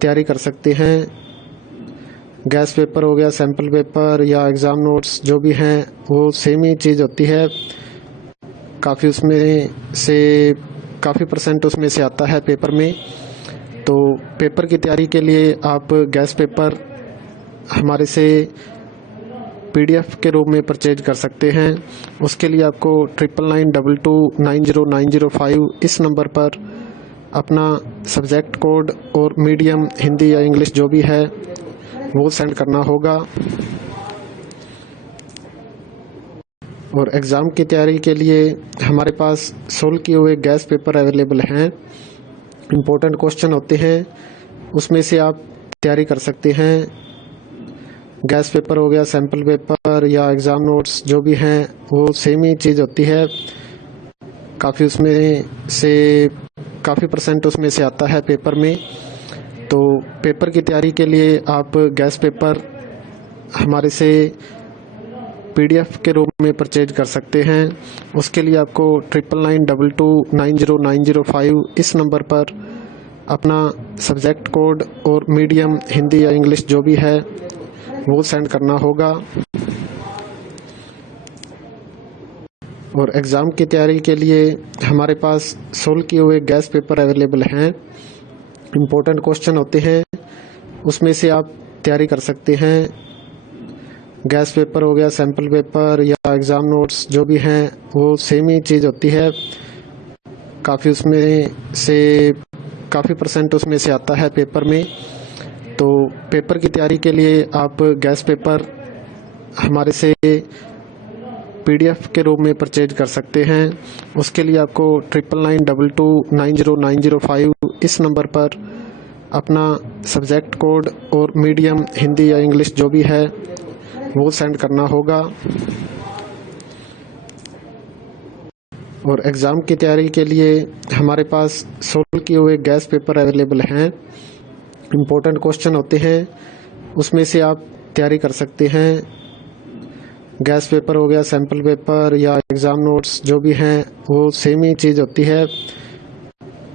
तैयारी कर सकते हैं। गैस पेपर हो गया, सैम्पल पेपर या एग्ज़ाम नोट्स जो भी हैं वो सेम ही चीज़ होती है। काफ़ी उसमें से काफ़ी परसेंट उसमें से आता है पेपर में। तो पेपर की तैयारी के लिए आप गैस पेपर हमारे से PDF के रूप में परचेज कर सकते हैं। उसके लिए आपको 9992290905 इस नंबर पर अपना सब्जेक्ट कोड और मीडियम हिंदी या इंग्लिश जो भी है वो सेंड करना होगा। और एग्ज़ाम की तैयारी के लिए हमारे पास सोल्व किए हुए गैस पेपर अवेलेबल हैं। इम्पोर्टेंट क्वेश्चन होते हैं, उसमें से आप तैयारी कर सकते हैं। गैस पेपर हो गया, सैम्पल पेपर या एग्ज़ाम नोट्स जो भी हैं वो सेम ही चीज़ होती है। काफ़ी उसमें से काफ़ी परसेंट उसमें से आता है पेपर में। तो पेपर की तैयारी के लिए आप गैस पेपर हमारे से PDF के रूप में परचेज कर सकते हैं। उसके लिए आपको 9992290905 इस नंबर पर अपना सब्जेक्ट कोड और मीडियम हिंदी या इंग्लिश जो भी है वो सेंड करना होगा। और एग्ज़ाम की तैयारी के लिए हमारे पास सोल्व किए हुए गैस पेपर अवेलेबल हैं। इम्पोर्टेंट क्वेश्चन होते हैं, उसमें से आप तैयारी कर सकते हैं। गैस पेपर हो गया, सैम्पल पेपर या एग्ज़ाम नोट्स जो भी हैं वो सेम ही चीज़ होती है। काफ़ी उसमें से काफ़ी परसेंट उसमें से आता है पेपर में। तो पेपर की तैयारी के लिए आप गैस पेपर हमारे से PDF के रूप में परचेज कर सकते हैं। उसके लिए आपको 9992290905 इस नंबर पर अपना सब्जेक्ट कोड और मीडियम हिंदी या इंग्लिश जो भी है वो सेंड करना होगा। और एग्ज़ाम की तैयारी के लिए हमारे पास सोल्व किए हुए गैस पेपर अवेलेबल हैं। इम्पोर्टेंट क्वेश्चन होते हैं, उसमें से आप तैयारी कर सकते हैं। गैस पेपर हो गया, सैम्पल पेपर या एग्ज़ाम नोट्स जो भी हैं वो सेम ही चीज़ होती है।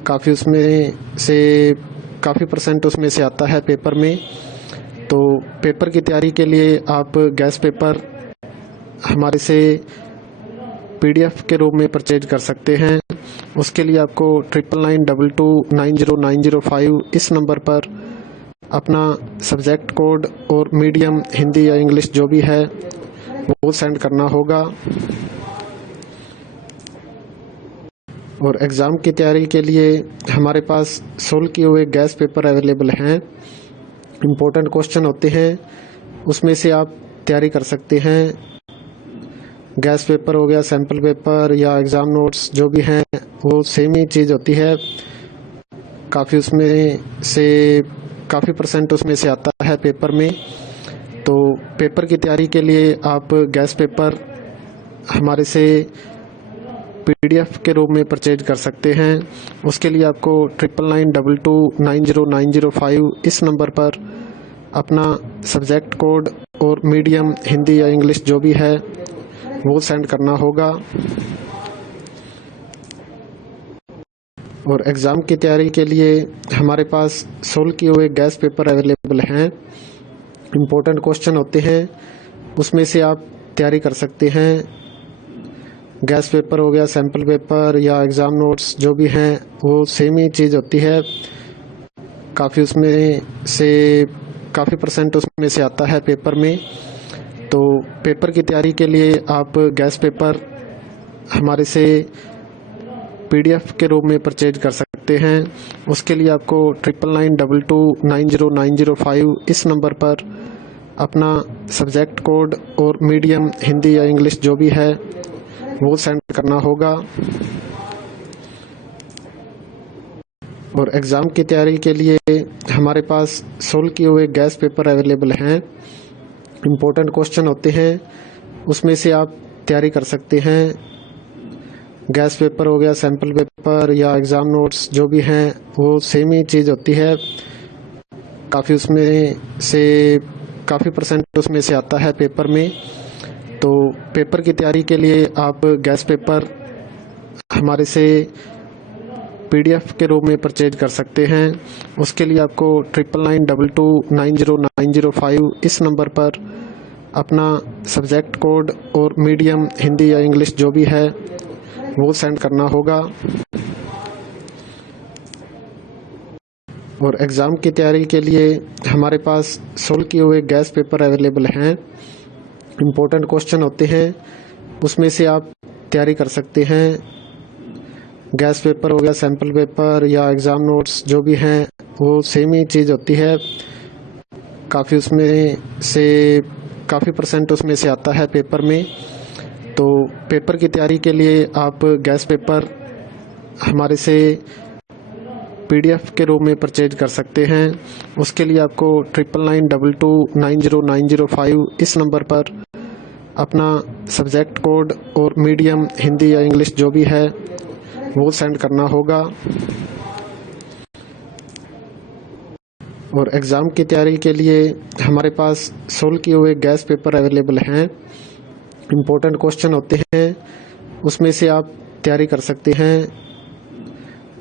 काफ़ी उसमें से काफ़ी परसेंट उसमें से आता है पेपर में। तो पेपर की तैयारी के लिए आप गैस पेपर हमारे से PDF के रूप में परचेज कर सकते हैं। उसके लिए आपको 9992290905 इस नंबर पर अपना सब्जेक्ट कोड और मीडियम हिंदी या इंग्लिश जो भी है वो सेंड करना होगा। और एग्ज़ाम की तैयारी के लिए हमारे पास सोल्व किए हुए गैस पेपर अवेलेबल हैं। इम्पोर्टेंट क्वेश्चन होते हैं, उसमें से आप तैयारी कर सकते हैं। गैस पेपर हो गया, सैम्पल पेपर या एग्ज़ाम नोट्स जो भी हैं वो सेम ही चीज़ होती है। काफ़ी उसमें से काफ़ी परसेंट उसमें से आता है पेपर में। तो पेपर की तैयारी के लिए आप गैस पेपर हमारे से PDF के रूप में परचेज कर सकते हैं। उसके लिए आपको 9992290905 इस नंबर पर अपना सब्जेक्ट कोड और मीडियम हिंदी या इंग्लिश जो भी है वो सेंड करना होगा। और एग्ज़ाम की तैयारी के लिए हमारे पास सोल्व किए हुए गैस पेपर अवेलेबल हैं। इम्पोर्टेंट क्वेश्चन होते हैं, उसमें से आप तैयारी कर सकते हैं। गैस पेपर हो गया, सैम्पल पेपर या एग्ज़ाम नोट्स जो भी हैं वो सेम ही चीज़ होती है। काफ़ी उसमें से काफ़ी परसेंट उसमें से आता है पेपर में। तो पेपर की तैयारी के लिए आप गैस पेपर हमारे से PDF के रूप में परचेज कर सकते हैं। उसके लिए आपको 9992290905 इस नंबर पर अपना सब्जेक्ट कोड और मीडियम हिंदी या इंग्लिश जो भी है वो सेंड करना होगा। और एग्ज़ाम की तैयारी के लिए हमारे पास सोल्व किए हुए गैस पेपर अवेलेबल हैं। इम्पोर्टेंट क्वेश्चन होते हैं, उसमें से आप तैयारी कर सकते हैं। गैस पेपर हो गया, सैम्पल पेपर या एग्ज़ाम नोट्स जो भी हैं वो सेम ही चीज़ होती है। काफ़ी उसमें से काफ़ी परसेंट उसमें से आता है पेपर में। तो पेपर की तैयारी के लिए आप गैस पेपर हमारे से PDF के रूप में परचेज कर सकते हैं। उसके लिए आपको 9992290905 इस नंबर पर अपना सब्जेक्ट कोड और मीडियम हिंदी या इंग्लिश जो भी है वो सेंड करना होगा। और एग्ज़ाम की तैयारी के लिए हमारे पास सोल्व किए हुए गैस पेपर अवेलेबल हैं। इम्पोर्टेंट क्वेश्चन होते हैं, उसमें से आप तैयारी कर सकते हैं। गैस पेपर हो गया, सैम्पल पेपर या एग्ज़ाम नोट्स जो भी हैं वो सेम ही चीज़ होती है। काफ़ी परसेंट उसमें से आता है पेपर में। तो पेपर की तैयारी के लिए आप गैस पेपर हमारे से PDF के रूप में परचेज कर सकते हैं। उसके लिए आपको 9992290905 इस नंबर पर अपना सब्जेक्ट कोड और मीडियम हिंदी या इंग्लिश जो भी है वो सेंड करना होगा। और एग्ज़ाम की तैयारी के लिए हमारे पास सोल्व किए हुए गैस पेपर अवेलेबल हैं। इम्पोर्टेंट क्वेश्चन होते हैं, उसमें से आप तैयारी कर सकते हैं।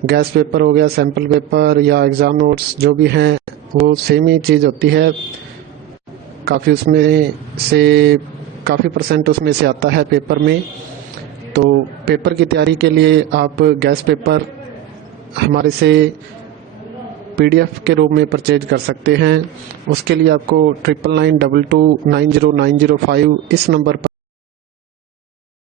गैस पेपर हो गया, सैम्पल पेपर या एग्ज़ाम नोट्स जो भी हैं वो सेम ही चीज़ होती है। काफ़ी परसेंट उसमें से आता है पेपर में। तो पेपर की तैयारी के लिए आप गैस पेपर हमारे से PDF के रूप में परचेज कर सकते हैं। उसके लिए आपको 9992290905 इस नंबर पर